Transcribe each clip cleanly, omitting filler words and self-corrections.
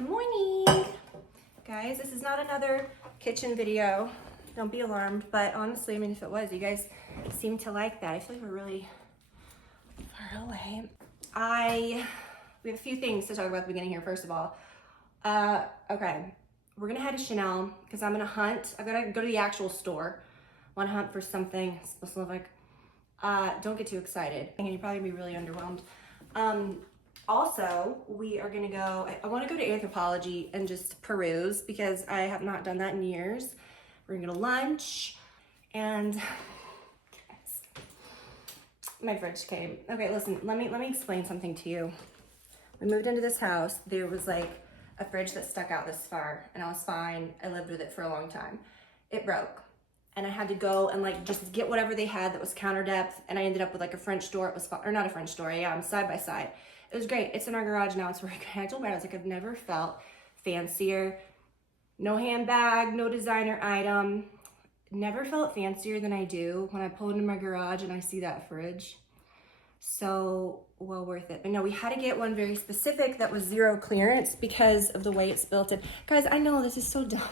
Good morning, guys. This is not another kitchen video. Don't be alarmed, but honestly, I mean, if it was, you guys seem to like that. I feel like we're really far away. We have a few things to talk about at the beginning here. First of all, okay, we're gonna head to Chanel because I'm gonna hunt. I've gotta go to the actual store. Want to hunt for something. It's supposed to look like. Don't get too excited, and you'll probably be really underwhelmed. Also, we are gonna go, I wanna go to Anthropology and just peruse because I have not done that in years. We're gonna go to lunch and guys, my fridge came. Okay, listen, let me explain something to you. We moved into this house, there was like a fridge that stuck out this far and I was fine. I lived with it for a long time. It broke and I had to go and like just get whatever they had that was counter depth, and I ended up with like a French door. It was, or not a French door, yeah, side by side. It was great. It's in our garage now. It's working. I told her, I was like, I've never felt fancier. No handbag, no designer item. Never felt fancier than I do when I pull into my garage and I see that fridge. So well worth it. But no, we had to get one very specific that was zero clearance because of the way it's built in. Guys, I know this is so dumb.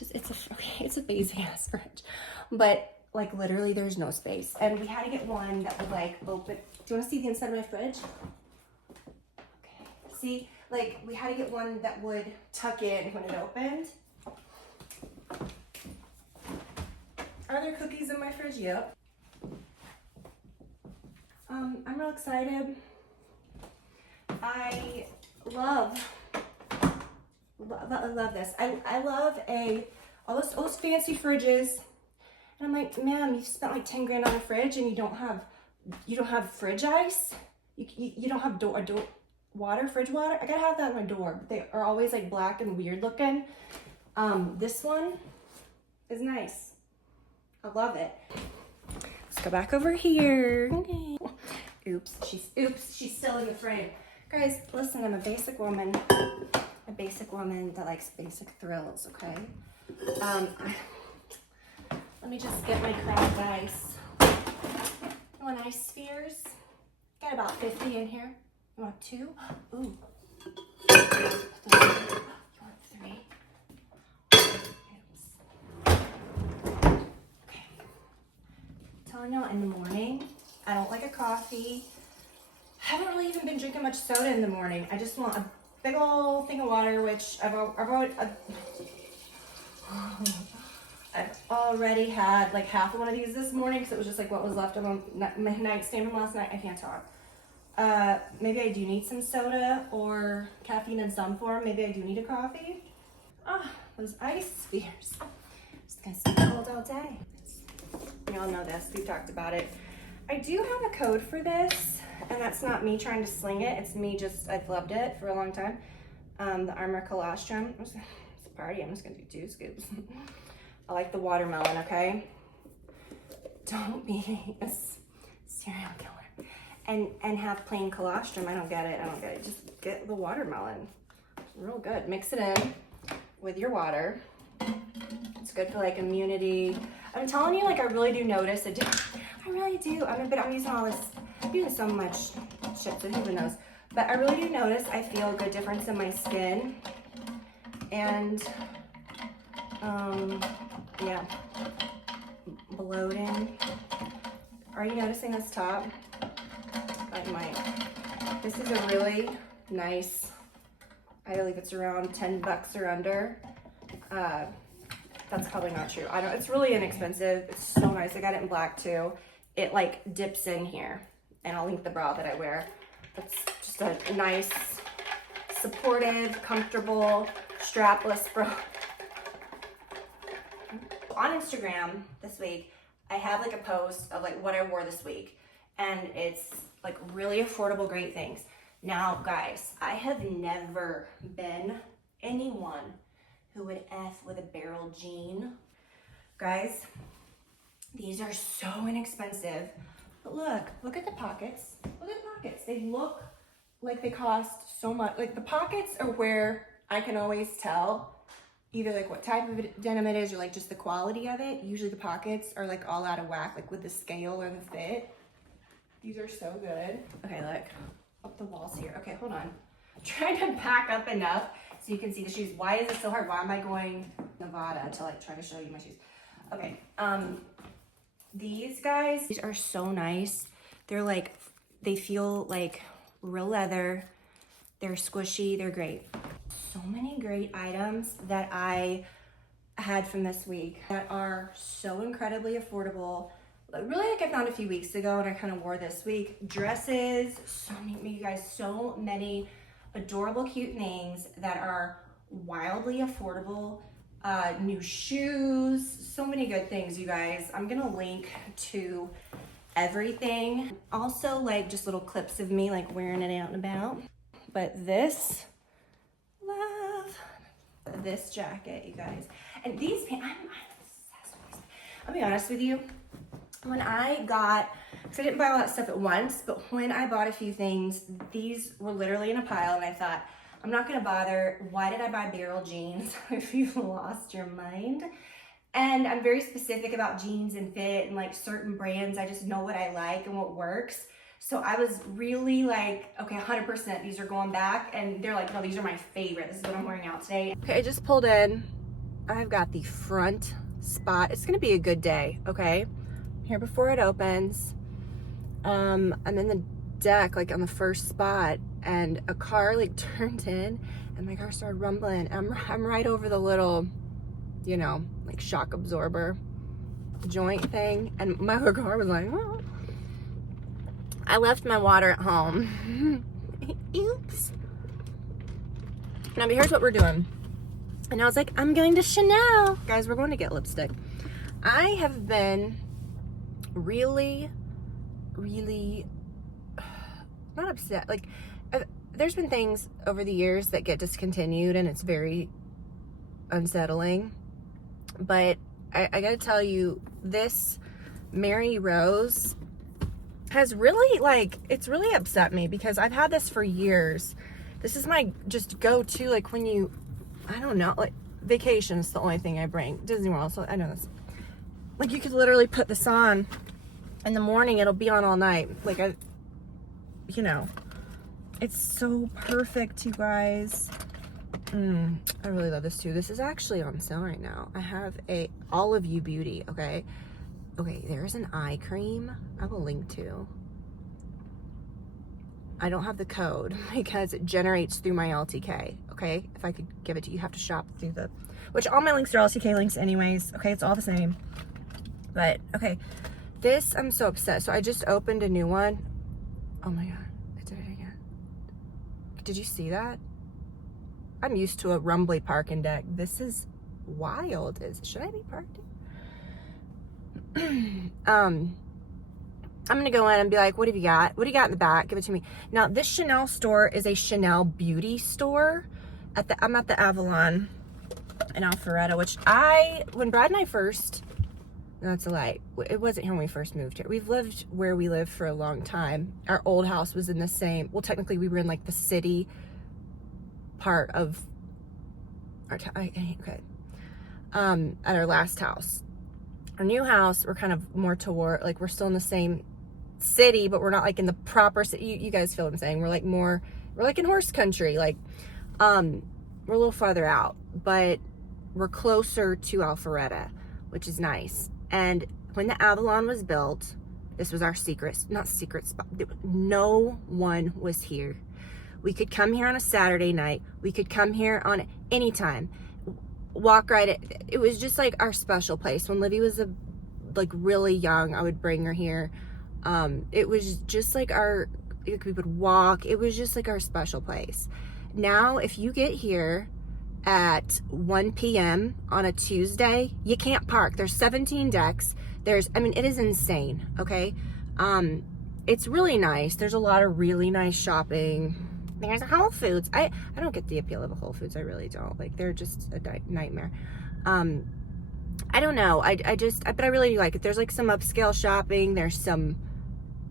It's a basic ass fridge, but like literally there's no space. And we had to get one that would like open. Do you want to see the inside of my fridge? See, like we had to get one that would tuck in when it opened. Are there cookies in my fridge? Yep. I'm real excited. I love this. I love all those fancy fridges. And I'm like, ma'am, you've spent like 10 grand on a fridge and you don't have fridge ice. You don't have fridge water. I gotta have that on my door, but they are always like black and weird looking. This one is nice. I love it. Let's go back over here. Okay. Oops, she's still in the frame. Guys, listen, I'm a basic woman that likes basic thrills, okay? Let me just get my cracked ice. You want ice spheres? Got about 50 in here. You want 2? Ooh. You want 3? Oops. Okay. I'm telling y'all, in the morning, I don't like a coffee. I haven't really even been drinking much soda in the morning. I just want a big old thing of water, which I've already had like half of one of these this morning because it was just like what was left on my nightstand from last night. I can't talk. Maybe I do need some soda or caffeine in some form. Maybe I do need a coffee. Those ice spheres. Just gonna stay cold all day. You all know this, we've talked about it. I do have a code for this, and that's not me trying to sling it. It's me I've loved it for a long time. The Armor Colostrum. It's a party, I'm just gonna do 2 scoops. I like the watermelon, okay? Don't be a serial killer. And have plain colostrum. I don't get it. Just get the watermelon. It's real good. Mix it in with your water. It's good for like immunity. I'm telling you, like I really do notice a difference. I really do. I'm using so much shit, so who even knows. But I really do notice I feel a good difference in my skin. And yeah. Bloating. Are you noticing this top? I might. This is a really nice, I believe it's around 10 bucks or under. That's probably not true. It's really inexpensive. It's so nice. I got it in black too. It like dips in here, and I'll link the bra that I wear. It's just a nice, supportive, comfortable, strapless bra. On Instagram this week, I have like a post of like what I wore this week, and it's like really affordable, great things. Now, guys, I have never been anyone who would F with a barrel jean. Guys, these are so inexpensive. But look at the pockets. Look at the pockets. They look like they cost so much. Like the pockets are where I can always tell either like what type of denim it is or like just the quality of it. Usually the pockets are like all out of whack, like with the scale or the fit. These are so good. Okay, look, up the walls here. Okay, hold on. I'm trying to back up enough so you can see the shoes. Why is it so hard? Why am I going Nevada to like try to show you my shoes? Okay, these guys, these are so nice. They're like, they feel like real leather. They're squishy, they're great. So many great items that I had from this week that are so incredibly affordable. Really, like I found a few weeks ago and I kind of wore this week. Dresses, so many, you guys, so many adorable, cute things that are wildly affordable. New shoes, so many good things, you guys. I'm gonna link to everything. Also, like just little clips of me like wearing it out and about. But this, love this jacket, you guys. And these pants, I'm obsessed with these. I'll be honest with you. When I got, because I didn't buy all that stuff at once, but when I bought a few things, these were literally in a pile, and I thought, I'm not gonna bother. Why did I buy barrel jeans if you've lost your mind? And I'm very specific about jeans and fit and like certain brands. I just know what I like and what works. So I was really like, okay, 100%, these are going back. And they're like, no, these are my favorite. This is what I'm wearing out today. Okay, I just pulled in. I've got the front spot. It's gonna be a good day, okay? Here before it opens. I'm in the deck, like on the first spot, and a car like turned in and my car started rumbling. I'm right over the little, you know, like shock absorber joint thing. And my car was like, oh. I left my water at home. Oops. Now, but here's what we're doing. And I was like, I'm going to Chanel. Guys, we're going to get lipstick. I have been really not upset. Like, there's been things over the years that get discontinued and it's very unsettling. But I gotta tell you, this Mary Rose has really, like, it's really upset me because I've had this for years. This is my just go-to, like, when you, I don't know, like, vacation's the only thing I bring. Disney World, so I know this. Like, you could literally put this on in the morning, it'll be on all night. Like, you know, it's so perfect, you guys. I really love this too. This is actually on sale right now. I have a Olive You Beauty, okay? Okay, there's an eye cream I will link to. I don't have the code because it generates through my LTK, okay? If I could give it to you, you have to shop through the, which all my links are LTK links anyways, okay? It's all the same. But, okay, this, I'm so upset. So I just opened a new one. Oh my God, I did it again. Did you see that? I'm used to a rumbly parking deck. This is wild. Should I be parked here? I'm gonna go in and be like, what have you got? What do you got in the back? Give it to me. Now, this Chanel store is a Chanel beauty store. I'm at the Avalon in Alpharetta, which when Brad and I first, no, it's a lie. It wasn't here when we first moved here. We've lived where we live for a long time. Our old house was in the same, well, technically we were in like the city part of our town. Okay. At our last house. Our new house, we're kind of more toward, like, we're still in the same city, but we're not like in the proper city. You guys feel what I'm saying? We're like more, we're like in horse country. Like, we're a little farther out, but we're closer to Alpharetta, which is nice. And when the Avalon was built, this was our not secret spot. No one was here. We could come here on a Saturday night. We could come here on any time. Walk right. It was just like our special place. When Livy was like really young, I would bring her here. It was just like we would walk. It was just like our special place. Now, if you get here at 1 p.m. on a Tuesday, you can't park. There's 17 decks. It is insane. Okay. It's really nice. There's a lot of really nice shopping. There's a Whole Foods. I don't get the appeal of a Whole Foods. I really don't. Like, they're just a nightmare. I don't know. But I really do like it. There's like some upscale shopping. There's some,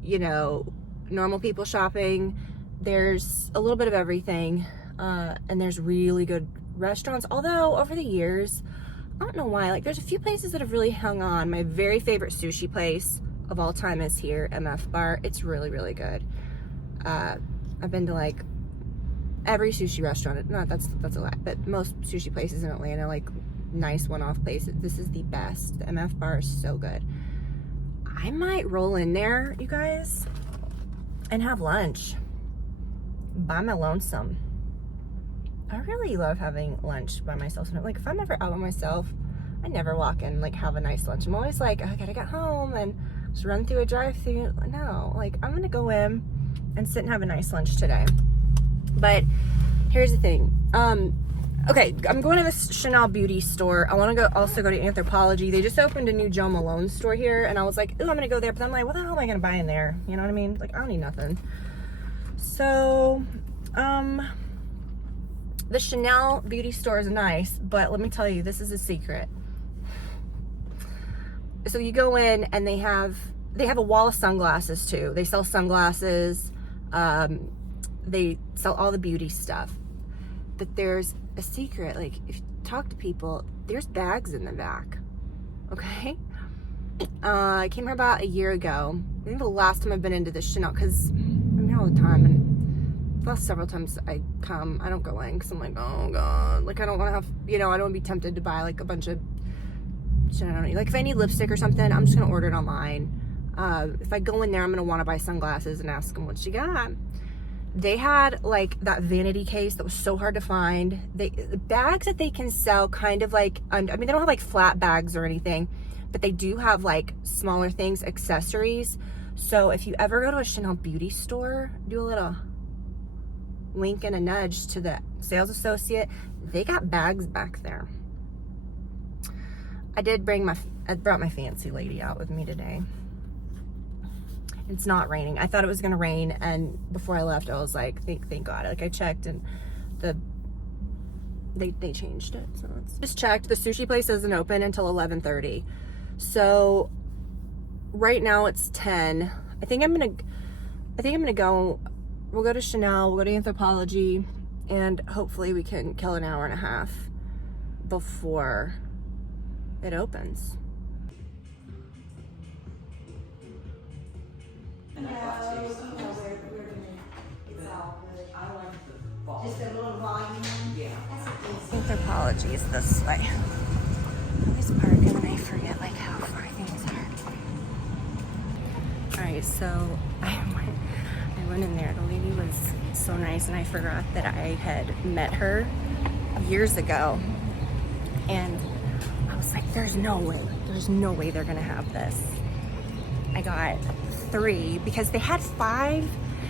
you know, normal people shopping. There's a little bit of everything. And there's really good restaurants. Although over the years, I don't know why, like, there's a few places that have really hung on. My very favorite sushi place of all time is here, MF Bar. It's really, really good. I've been to like every sushi restaurant, not that's a lot, but most sushi places in Atlanta, like nice one-off places, this is the best. The MF bar is so good. I might roll in there, you guys, and have lunch by my lonesome. I really love having lunch by myself. Like if I'm ever out by myself, I never walk in like have a nice lunch. I'm always like, oh, I gotta get home and just run through a drive-thru. No, like I'm gonna go in and sit and have a nice lunch today. But here's the thing. Okay, I'm going to this Chanel beauty store. I want to also go to Anthropology. They just opened a new Jo Malone store here, and I was like, oh, I'm gonna go there. But I'm like, what the hell am I gonna buy in there? You know what I mean? Like, I don't need nothing. So, the Chanel beauty store is nice, but let me tell you, this is a secret. So you go in, and they have a wall of sunglasses too. They sell sunglasses. They sell all the beauty stuff. But there's a secret, like if you talk to people, there's bags in the back, okay? I came here about a year ago. I think the last time I've been into this Chanel, because I'm here all the time, and the last several times I come, I don't go in, because I'm like, oh God, like I don't want to have, you know, I don't want to be tempted to buy like a bunch of shit I don't need. Like if I need lipstick or something, I'm just going to order it online. If I go in there, I'm going to want to buy sunglasses and ask them what you got. They had like that vanity case that was so hard to find. The bags that they can sell kind of like, I mean, they don't have like flat bags or anything, but they do have like smaller things, accessories. So if you ever go to a Chanel beauty store, do a little wink and a nudge to the sales associate. They got bags back there. I brought my fancy lady out with me today. It's not raining. I thought it was gonna rain, and before I left, I was like, thank God. Like I checked, and they changed it. So it's just checked. The sushi place isn't open until 11:30. So right now it's 10. I think I'm gonna go. We'll go to Chanel. We'll go to Anthropology, and hopefully we can kill an hour and a half before it opens. Just a little volume. Yeah. Anthropology is this way. I always park and then I forget like how far things are. Alright, so I went in there. The lady was so nice, and I forgot that I had met her years ago. And I was like, there's no way they're gonna have this. I got 3 because they had 5.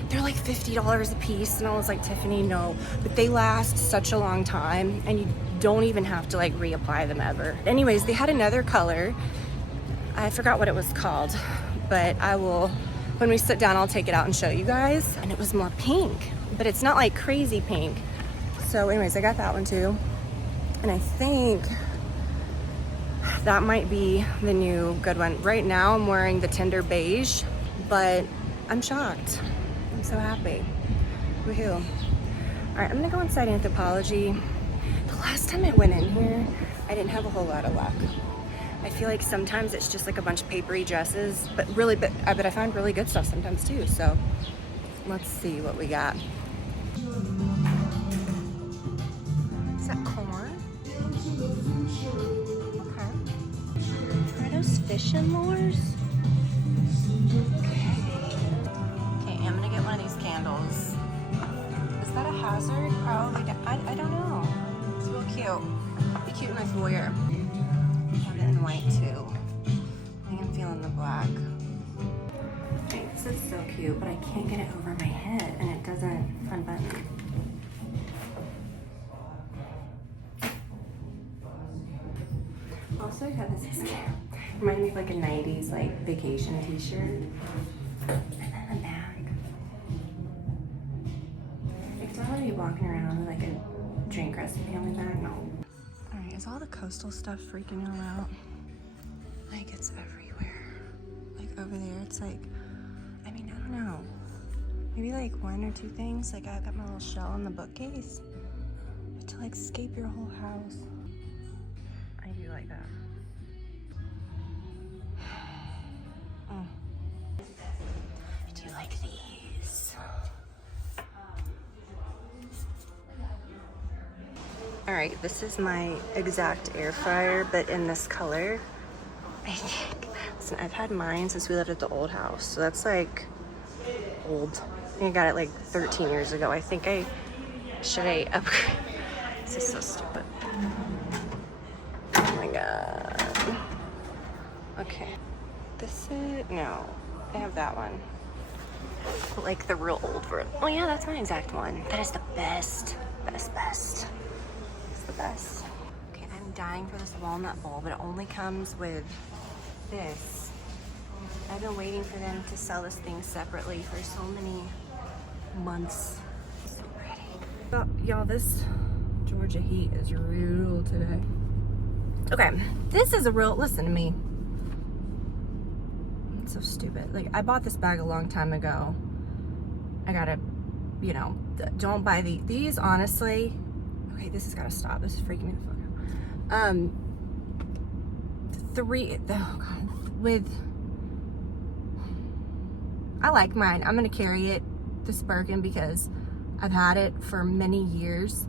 They're like $50 a piece, and I was like, Tiffany, no. But they last such a long time, and you don't even have to like reapply them ever. Anyways, they had another color. I forgot what it was called, but I will, when we sit down, I'll take it out and show you guys. And it was more pink, but it's not like crazy pink. So anyways, I got that one too. And I think that might be the new good one. Right now I'm wearing the Tender Beige, but I'm shocked. I'm so happy. Woohoo. All right, I'm gonna go inside Anthropology. The last time I went in here, I didn't have a whole lot of luck. I feel like sometimes it's just like a bunch of papery dresses, but I find really good stuff sometimes too. So let's see what we got. Is that corn? Okay. Are those fishing lures? Okay, I'm gonna get one of these candles. Is that a hazard? Probably. I don't know. It's real cute. Be cute in my foyer. I have it in white too. I think I'm feeling the black. Okay, this is so cute, but I can't get it over my head, and it doesn't unbutton. Also, I got this. Reminds me of like a 90s like vacation t-shirt. And then the bag. Like, do I want to be walking around with like a drink recipe on my bag? No. Alright, is all the coastal stuff freaking y'all out? Like, it's everywhere. Like, over there, it's like, I mean, I don't know. Maybe like 1 or 2 things. Like, I've got my little shell in the bookcase. But to like scape your whole house. I do like that. I do like these. All right, this is my exact air fryer, but in this color. Listen, I've had mine since we lived at the old house, so that's like old. I think I got it like 13 years ago. I think I should upgrade. This is so stupid. Oh my god. Okay. This is, no, I have that one. Like the real old version. Oh yeah, that's my exact one. That is the best. Best. It's the best. Okay, I'm dying for this walnut bowl, but it only comes with this. I've been waiting for them to sell this thing separately for so many months. So pretty. Oh, y'all, this Georgia heat is real today. Okay, this is a real, listen to me. It's so stupid. Like, I bought this bag a long time ago. I gotta, you know, don't buy these, honestly. Okay, this has gotta stop. This is freaking me the fuck out. Oh god, with, I like mine. I'm gonna carry it, this Birkin, because I've had it for many years.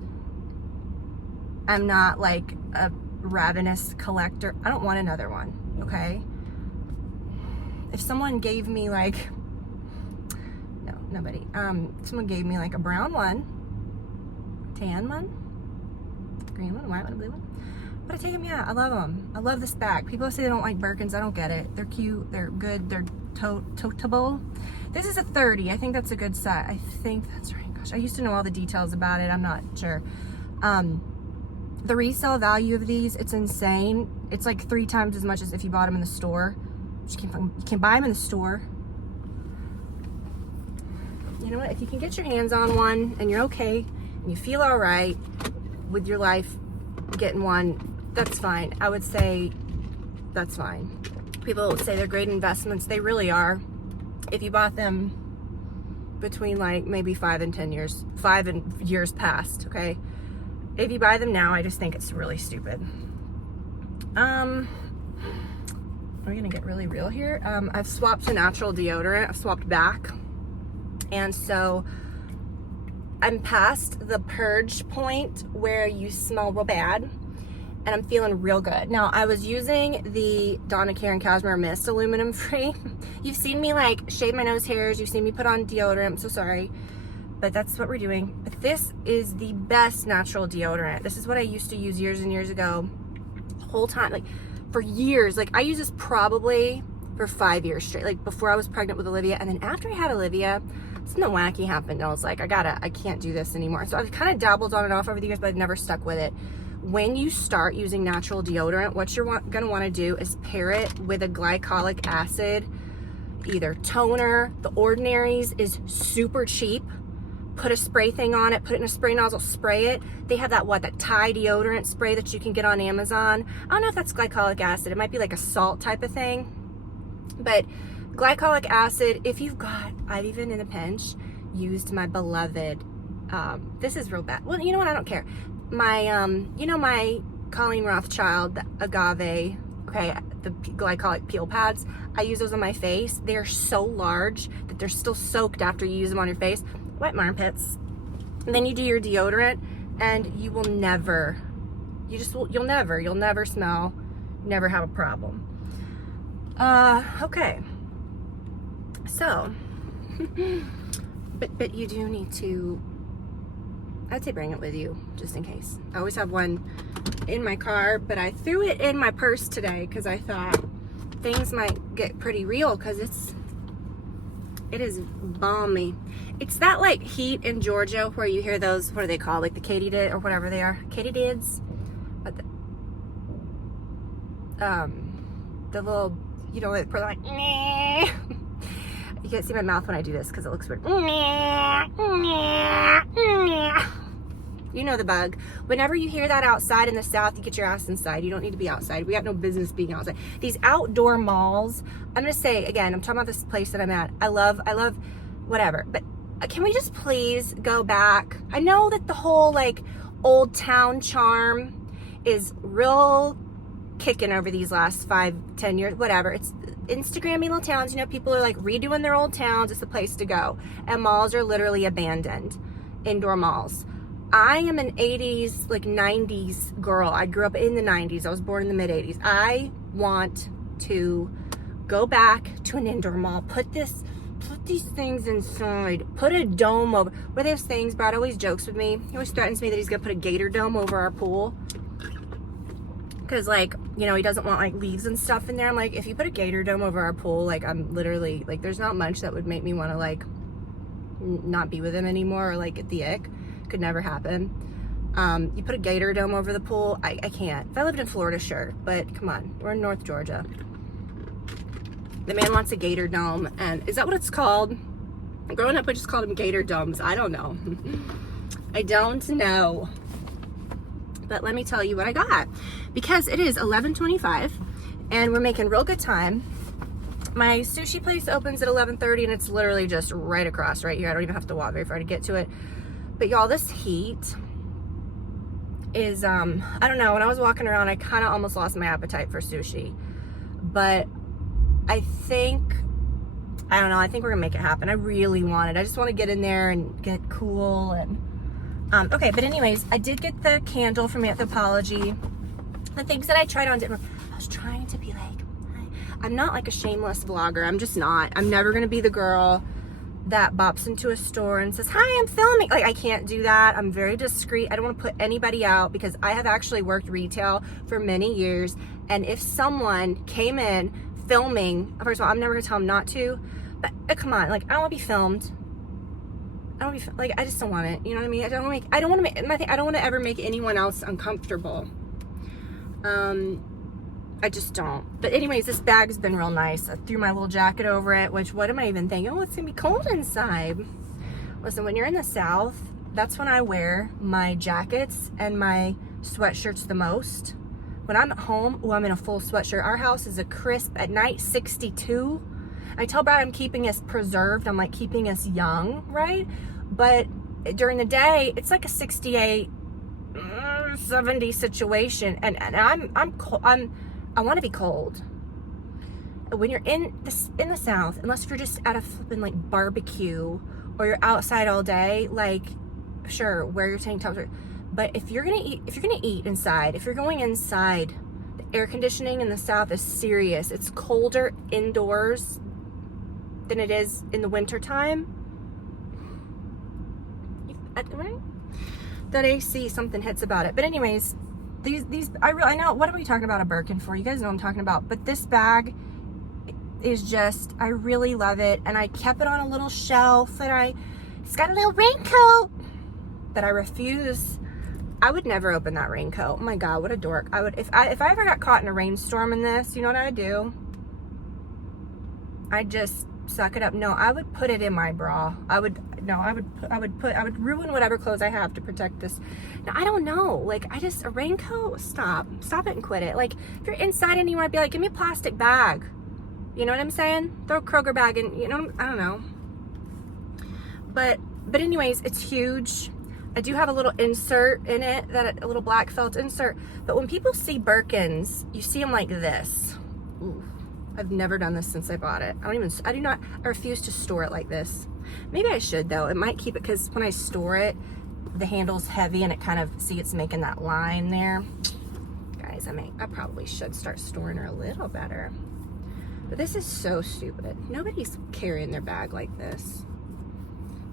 I'm not like a ravenous collector. I don't want another one, okay? If someone gave me like, no, nobody. Someone gave me like a brown one, tan one, green one, white one, blue one. But I take them, yeah, I love them. I love this bag. People say they don't like Birkins. I don't get it. They're cute, they're good, they're toteable. This is a 30. I think that's a good size. I think that's right. Gosh, I used to know all the details about it. I'm not sure. The resale value of these, it's insane. It's like 3 times as much as if you bought them in the store. You can buy them in the store. You know what? If you can get your hands on one and you're okay and you feel all right with your life getting one, that's fine. I would say that's fine. People say they're great investments. They really are. If you bought them between like maybe 5 and 10 years, 5 and years past, okay? If you buy them now, I just think it's really stupid. We're gonna get really real here. I've swapped to natural deodorant. I've swapped back. And so I'm past the purge point where you smell real bad and I'm feeling real good. Now, I was using the Donna Karan Cashmere Mist aluminum free. You've seen me like shave my nose hairs. You've seen me put on deodorant. I'm so sorry, but that's what we're doing. But this is the best natural deodorant. This is what I used to use years and years ago. Whole time, like for years. Like I used this probably for 5 years straight, like before I was pregnant with Olivia. And then after I had Olivia, something wacky happened. And I was like, I can't do this anymore. So I've kind of dabbled on and off over the years, but I've never stuck with it. When you start using natural deodorant, what you're gonna wanna do is pair it with a glycolic acid, either toner. The Ordinary's is super cheap. Put a spray thing on it, put it in a spray nozzle, spray it. They have that Tide deodorant spray that you can get on Amazon. I don't know if that's glycolic acid. It might be like a salt type of thing. But glycolic acid, if you've got, I've even in a pinch used my beloved, this is real bad. Well, you know what, I don't care. My, you know my Colleen Rothschild, the agave, okay, the glycolic peel pads, I use those on my face. They are so large that they're still soaked after you use them on your face. Wet my armpits. And then you do your deodorant and you will never, you'll never smell, never have a problem. Okay. So, but you do need to, I'd say bring it with you just in case. I always have one in my car, but I threw it in my purse today because I thought things might get pretty real because it is balmy. It's that like heat in Georgia where you hear those, what are they called? Like the katydid or whatever they are. Katydids? But the little, you know, they're like, nah. You can't see my mouth when I do this because it looks weird. You know the bug. Whenever you hear that outside in the South, you get your ass inside. You don't need to be outside. We have no business being outside. These outdoor malls, I'm gonna say again, I'm talking about this place that I'm at. I love whatever, but can we just please go back? I know that the whole like old town charm is real kicking over these last 5-10 years, whatever. It's Instagrammy little towns, you know, people are like redoing their old towns. It's the place to go. And malls are literally abandoned, indoor malls. I am an 80s, like 90s girl. I grew up in the 90s. I was born in the mid 80s. I want to go back to an indoor mall, put these things inside, put a dome over, where there's things. Brad always jokes with me. He always threatens me that he's gonna put a gator dome over our pool. Cause like, you know, he doesn't want like leaves and stuff in there. I'm like, if you put a gator dome over our pool, like I'm literally, like there's not much that would make me wanna like not be with him anymore or like get the ick. Could never happen. You put a gator dome over the pool, I can't. If I lived in Florida, sure, but come on, we're in North Georgia. The man wants a gator dome, and is that what it's called? Growing up, I just called them gator domes. I don't know. I don't know. But let me tell you what I got. Because it is 11:25, and we're making real good time. My sushi place opens at 11:30, and it's literally just right across right here. I don't even have to walk very far to get to it. But y'all, this heat is, I don't know, when I was walking around, I kind of almost lost my appetite for sushi. But I think we're gonna make it happen. I really want it. I just want to get in there and get cool and, okay, but anyways, I did get the candle from Anthropology. The things that I tried on didn't, I was trying to be like, I'm not like a shameless vlogger. I'm just not. I'm never gonna be the girl that bops into a store and says, hi, I'm filming. Like, I can't do that. I'm very discreet. I don't want to put anybody out because I have actually worked retail for many years. And if someone came in filming, first of all, I'm never gonna tell them not to, but come on, like, I don't want to be filmed. I don't want to be, like, I just don't want it. You know what I mean? I don't want to ever make anyone else uncomfortable. I just don't. But anyways, this bag's been real nice. I threw my little jacket over it, which, what am I even thinking? Oh, it's gonna be cold inside. Listen, when you're in the South, that's when I wear my jackets and my sweatshirts the most. When I'm at home, oh, I'm in a full sweatshirt. Our house is a crisp, at night, 62. I tell Brad I'm keeping us preserved. I'm like keeping us young, right? But during the day, it's like a 68, 70 situation. And I'm cold. I want to be cold. When you're in the South, unless you're just at a flipping like barbecue or you're outside all day, like, sure, wear your tank tops. But if you're gonna eat inside, if you're going inside, the air conditioning in the South is serious. It's colder indoors than it is in the winter time. Right? That AC, something hits about it. But anyways, I know, what are we talking about a Birkin for? You guys know what I'm talking about. But this bag is just, I really love it. And I kept it on a little shelf, and it's got a little raincoat that I refuse. I would never open that raincoat. Oh my God, what a dork. If I ever got caught in a rainstorm in this, you know what I'd do? I'd just suck it up. No, I would put it in my bra. I would ruin whatever clothes I have to protect this. Now, I don't know. Like, a raincoat? Stop it and quit it. Like, if you're inside anywhere, I'd be like, give me a plastic bag. You know what I'm saying? Throw a Kroger bag in, you know, I don't know. But anyways, it's huge. I do have a little insert in it, a little black felt insert. But when people see Birkins, you see them like this. Ooh, I've never done this since I bought it. I refuse to store it like this. Maybe I should though. It might keep it, because when I store it, the handle's heavy and it kind of, see, it's making that line there. Guys, I probably should start storing her a little better. But this is so stupid. Nobody's carrying their bag like this.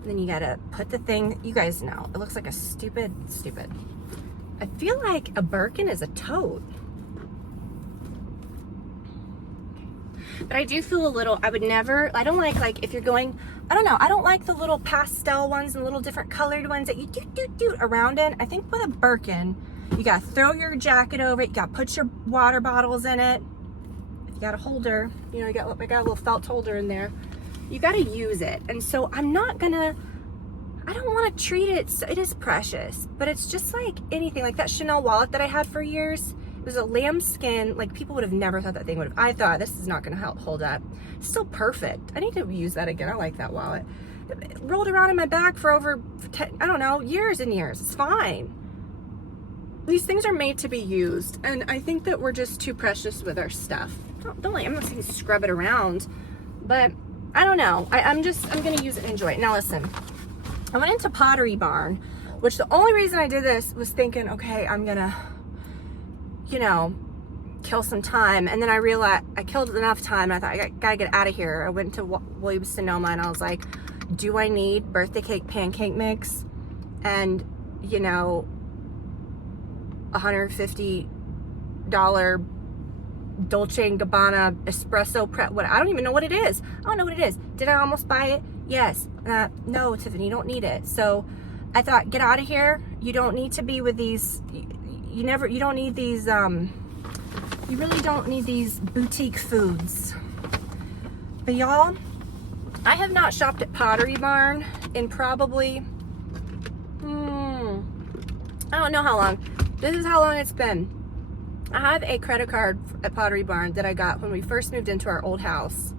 And then you gotta put the thing, you guys know, it looks like a stupid. I feel like a Birkin is a tote. But I do feel a little, I don't like if you're going, I don't know, I don't like the little pastel ones and little different colored ones that you do around in. I think with a Birkin, you gotta throw your jacket over it, you gotta put your water bottles in it. If you got a holder, you know, I got a little felt holder in there. You gotta use it. And so I don't want to treat it, so it is precious, but it's just like anything, like that Chanel wallet that I had for years. It was a lambskin, like people would have never thought that thing would have, I thought this is not going to help hold up. It's still perfect. I need to use that again. I like that wallet. It rolled around in my bag for over 10, I don't know, years and years. It's fine. These things are made to be used, and I think that we're just too precious with our stuff. Don't like, I'm not saying scrub it around, but I don't know. I'm going to use it and enjoy it. Now listen, I went into Pottery Barn, which the only reason I did this was thinking, okay, I'm gonna, you know, kill some time. And then I realized I killed enough time. I thought I gotta get out of here. I went to Williams Sonoma and I was like, do I need birthday cake pancake mix and, you know, $150 Dolce & Gabbana espresso prep? What, I don't even know what it is. I don't know what it is. Did I almost buy it? Yes. No, Tiffany, you don't need it. So I thought, get out of here. You don't need to be with these. You don't need these. You really don't need these boutique foods. But y'all, I have not shopped at Pottery Barn in probably, I don't know how long. This is how long it's been. I have a credit card at Pottery Barn that I got when we first moved into our old house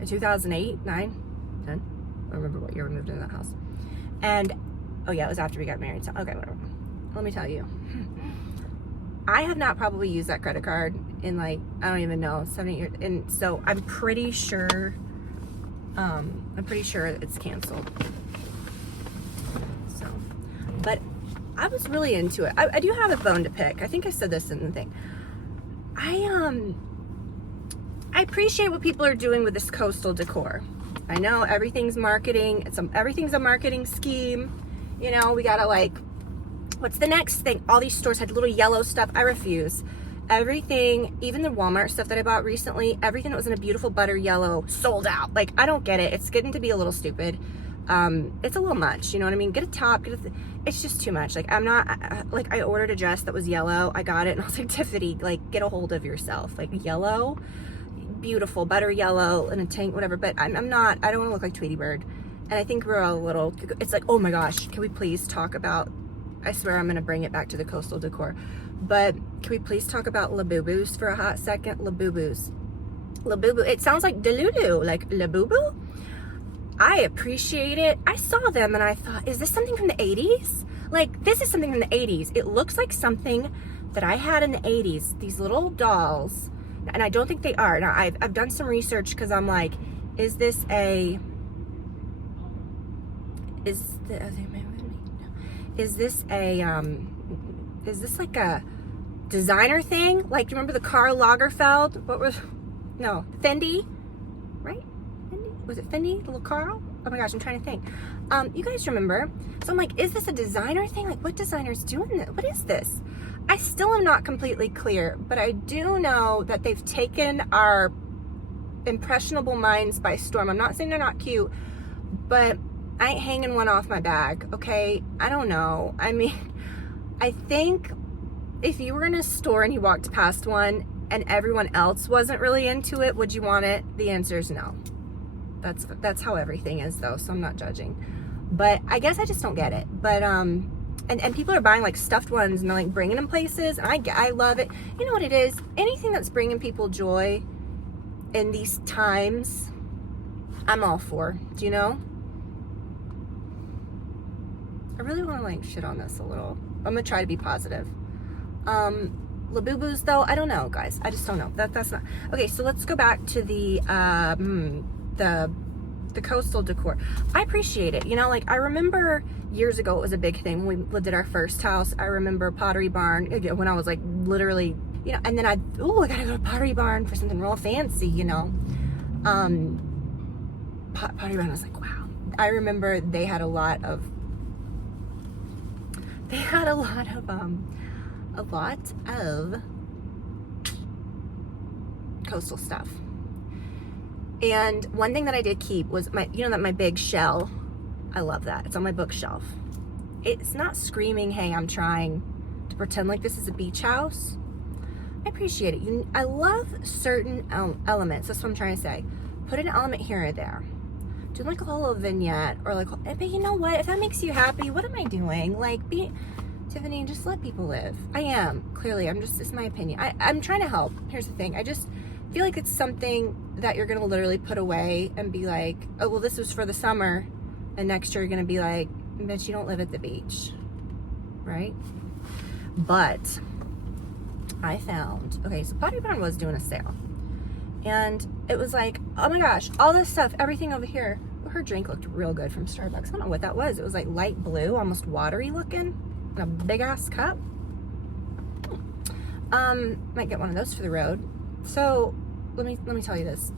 in 2008, 9, 10. I don't remember what year we moved into that house. And, oh yeah, it was after we got married. So, okay, whatever. Let me tell you. I have not probably used that credit card in like, I don't even know, 7, 8 years. And so I'm pretty sure it's canceled. So, but I was really into it. I do have a bone to pick. I think I said this in the thing. I appreciate what people are doing with this coastal decor. I know everything's marketing. Everything's a marketing scheme. You know, we gotta like, what's the next thing? All these stores had little yellow stuff. I refuse. Everything, even the Walmart stuff that I bought recently, everything that was in a beautiful butter yellow sold out. Like, I don't get it. It's getting to be a little stupid. It's a little much, you know what I mean? Get a top, it's just too much. Like, I'm not, like, I ordered a dress that was yellow. I got it and I was like, Tiffany, like, get a hold of yourself. Like, yellow, beautiful, butter yellow in a tank, whatever. But I don't want to look like Tweety Bird. And I think we're all a little, it's like, oh my gosh, can we please talk about, I swear I'm going to bring it back to the coastal decor. But can we please talk about Labubus for a hot second? Labubus. Labubu. It sounds like Delulu, like Labubu. I appreciate it. I saw them and I thought, is this something from the 80s? Like, this is something from the 80s. It looks like something that I had in the 80s. These little dolls. And I don't think they are. Now, I've done some research because I'm like, is this like a designer thing? Like, do you remember the Karl Lagerfeld? Fendi, right? Fendi? Was it Fendi? Little Karl? Oh my gosh, I'm trying to think. You guys remember? So I'm like, is this a designer thing? Like, what designer's doing this? What is this? I still am not completely clear, but I do know that they've taken our impressionable minds by storm. I'm not saying they're not cute, but I ain't hanging one off my bag, okay? I don't know. I mean, I think if you were in a store and you walked past one and everyone else wasn't really into it, would you want it? The answer is no. That's how everything is, though, so I'm not judging. But I guess I just don't get it. But and people are buying like stuffed ones and they're like bringing them places, and I love it. You know what it is? Anything that's bringing people joy in these times, I'm all for. Do you know? I really want to like shit on this a little. I'm gonna try to be positive. Labubus though, I don't know, guys. I just don't know. That's not okay. So let's go back to the coastal decor. I appreciate it. You know, like I remember years ago it was a big thing when we lived at our first house. I remember Pottery Barn when I was like literally, you know, and then I gotta go to Pottery Barn for something real fancy, you know. Pottery Barn, I was like, wow. I remember they had a lot of coastal stuff. And one thing that I did keep was my big shell. I love that. It's on my bookshelf. It's not screaming, hey, I'm trying to pretend like this is a beach house. I appreciate it. I love certain elements. That's what I'm trying to say. Put an element here or there. Do like a little vignette or like, but you know what? If that makes you happy, what am I doing? Like, Tiffany, just let people live. I am. Clearly, it's my opinion. I'm trying to help. Here's the thing. I just feel like it's something that you're going to literally put away and be like, oh, well, this was for the summer. And next year you're going to be like, bitch, you don't live at the beach. Right? But I found, okay, so Pottery Barn was doing a sale. And it was like, oh my gosh, all this stuff, everything over here her drink looked real good from Starbucks. I don't know what that was. It was like light blue, almost watery looking, in a big ass cup. Might get one of those for the road. So let me tell you this.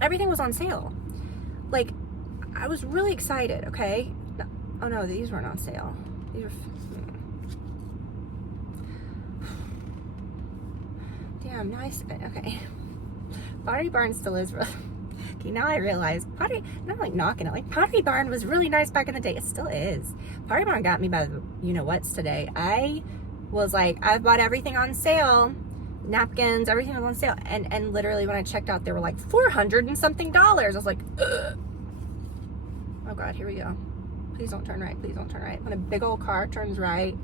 Everything was on sale. Like, I was really excited, okay? Oh no, these weren't on sale. These were... Damn, nice. Okay. Pottery Barn still is really... Okay, now I realize Pottery... Not like knocking it. Like, Pottery Barn was really nice back in the day. It still is. Pottery Barn got me by the you-know-whats today. I was like, I've bought everything on sale. Napkins, everything was on sale. And literally when I checked out, they were like $400 and something. I was like, ugh. Oh God, here we go. Please don't turn right. Please don't turn right. When a big old car turns right.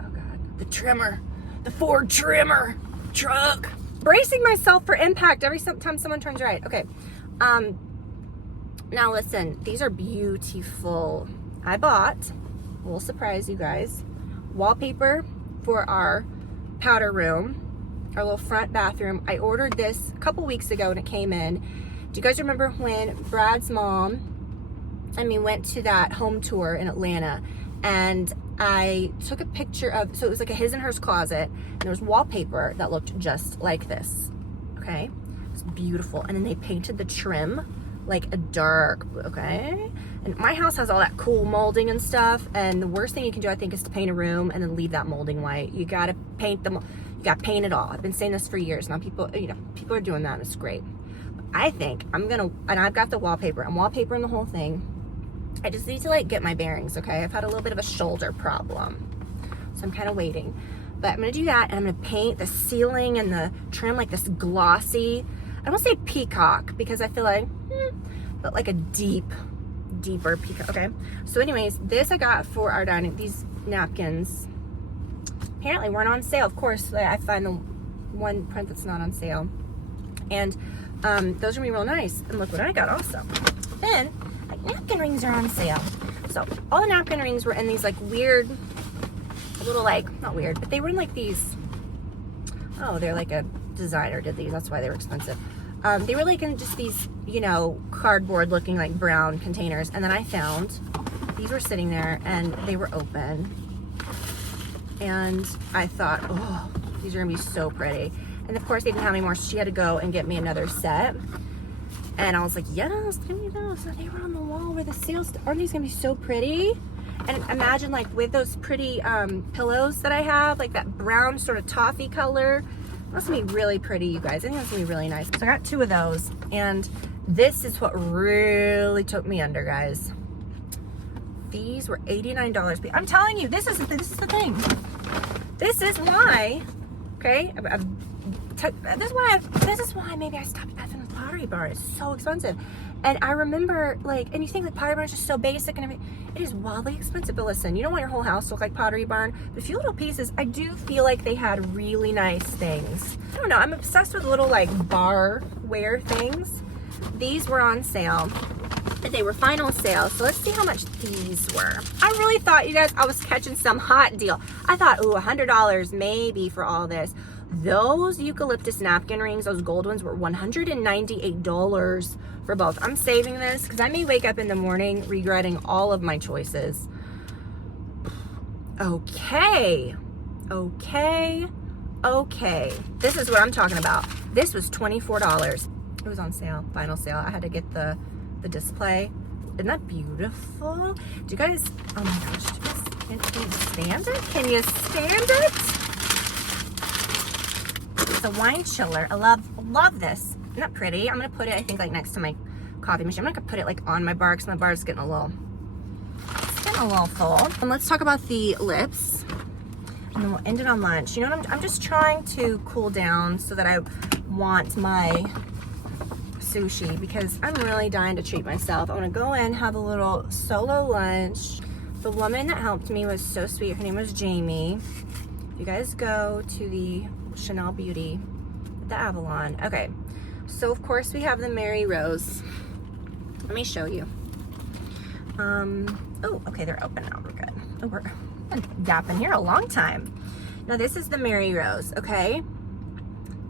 Oh God. The trimmer. The Ford trimmer truck. Bracing myself for impact every time someone turns right. Okay. Now listen, these are beautiful. I bought, we'll surprise you guys, wallpaper for our powder room, our little front bathroom. I ordered this a couple weeks ago and it came in. Do you guys remember when Brad's mom and me went to that home tour in Atlanta, and I took a picture of, so it was like a his and hers closet, and there was wallpaper that looked just like this, okay? It's beautiful. And then they painted the trim like a dark blue, okay? And my house has all that cool molding and stuff, and the worst thing you can do, I think, is to paint a room and then leave that molding white. You gotta paint them, you gotta paint it all. I've been saying this for years. Now people, you know, people are doing that, and it's great. I think I'm gonna, and I've got the wallpaper. I'm wallpapering the whole thing. I just need to like get my bearings, okay? I've had a little bit of a shoulder problem, so I'm kind of waiting. But I'm gonna do that, and I'm gonna paint the ceiling and the trim like this glossy, I don't say peacock because I feel like, but like a deeper peacock, okay? So anyways, this I got for our dining, these napkins apparently weren't on sale. Of course, I find the one print that's not on sale. And those are gonna be real nice. And look what I got also. Then, like, napkin rings are on sale. So all the napkin rings were in these like weird, little like, not weird, but they were in like these, oh, they're like a designer did these, that's why they were expensive. They were like in just these, you know, cardboard looking like brown containers. And then I found, these were sitting there and they were open. And I thought, oh, these are gonna be so pretty. And of course they didn't have any more, so she had to go and get me another set. And I was like, yes, give me those. So they were on the wall where the sales, aren't these gonna be so pretty? And imagine like with those pretty pillows that I have, like that brown sort of toffee color. That's gonna be really pretty, you guys. I think that's gonna be really nice. So I got 2 of those, and this is what really took me under, guys. These were $89. I'm telling you, this is the thing. This is why, okay? This is why maybe I stopped at the Pottery Barn. It's so expensive. And I remember, like, and you think like Pottery Barn is just so basic and everything. It is wildly expensive, but listen, you don't want your whole house to look like Pottery Barn. But a few little pieces, I do feel like they had really nice things. I don't know, I'm obsessed with little like bar wear things. These were on sale. They were final sale, so let's see how much these were. I really thought, you guys, I was catching some hot deal. I thought, ooh, $100 maybe for all this. Those eucalyptus napkin rings, those gold ones, were $198 for both. I'm saving this because I may wake up in the morning regretting all of my choices. Okay. This is what I'm talking about. This was $24. It was on sale, final sale. I had to get the display. Isn't that beautiful? Do you guys, oh my gosh, can you stand it? Can you stand it? It's a wine chiller. I love this. Isn't that pretty? I'm gonna put it, I think, like next to my coffee machine. I'm not gonna put it like on my bar because my bar is getting a little full. And let's talk about the lips, and then we'll end it on lunch. You know what? I'm just trying to cool down so that I want my sushi because I'm really dying to treat myself. I want to go in, have a little solo lunch. The woman that helped me was so sweet. Her name was Jamie. You guys go to the Chanel Beauty at the Avalon. Okay, so of course we have the Mary Rose. Let me show you. Oh, okay, they're open now. We're good. Oh, we're been yapping here a long time. Now this is the Mary Rose, okay?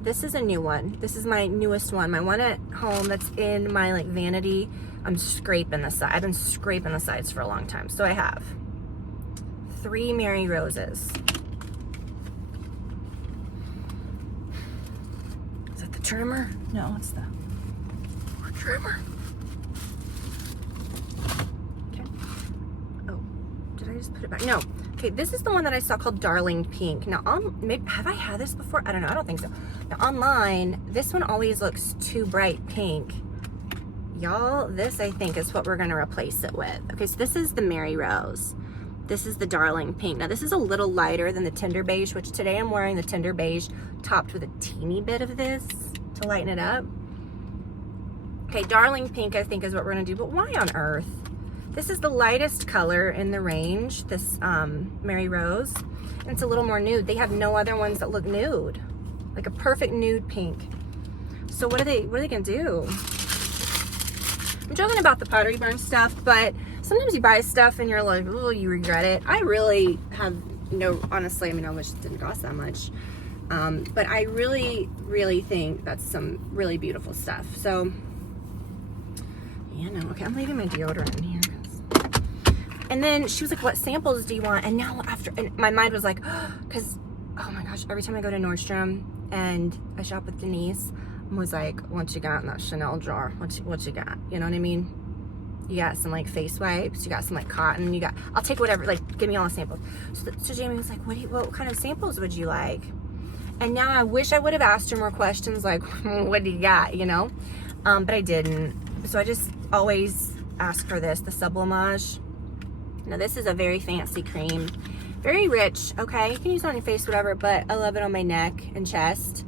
This is a new one. This is my newest one. My one at home that's in my like vanity. I'm scraping the side. I've been scraping the sides for a long time. So I have 3 Mary Roses. Is that the trimmer? No, it's the trimmer. Okay. Oh, did I just put it back? No. Okay, this is the one that I saw called Darling Pink. Now, maybe, have I had this before? I don't know. I don't think so. Now, online, this one always looks too bright pink. Y'all, this I think is what we're gonna replace it with. Okay, so this is the Mary Rose. This is the Darling Pink. Now this is a little lighter than the Tender Beige, which today I'm wearing the Tender Beige topped with a teeny bit of this to lighten it up. Okay, Darling Pink I think is what we're gonna do, but why on earth? This is the lightest color in the range, this Mary Rose. And it's a little more nude. They have no other ones that look nude. Like a perfect nude pink. So what are they gonna do? I'm joking about the Pottery Barn stuff, but sometimes you buy stuff and you're like, oh, you regret it. I really have honestly, I mean, I wish it didn't cost that much. But I really, really think that's some really beautiful stuff. So, okay, I'm leaving my deodorant in here. And then she was like, what samples do you want? And now and my mind was like, because, oh my gosh, every time I go to Nordstrom and I shop with Denise, was like, what you got in that Chanel jar? What you got? You know what I mean? You got some like face wipes, you got some like cotton, I'll take whatever, like give me all the samples. So Jamie was like, what kind of samples would you like? And now I wish I would have asked her more questions like, what do you got, but I didn't. So I just always ask for this, the Sublimage. Now this is a very fancy cream, very rich, okay? You can use it on your face, whatever, but I love it on my neck and chest.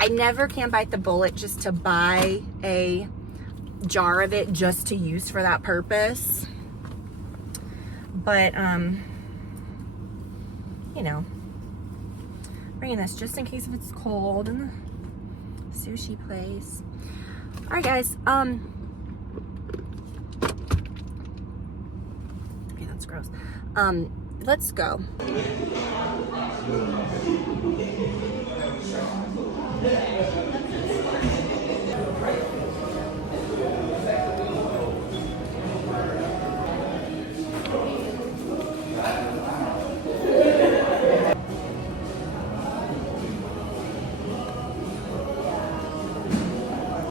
I never can bite the bullet just to buy a jar of it just to use for that purpose. But, bringing this just in case if it's cold in the sushi place. All right, guys. Okay, that's gross. Let's go.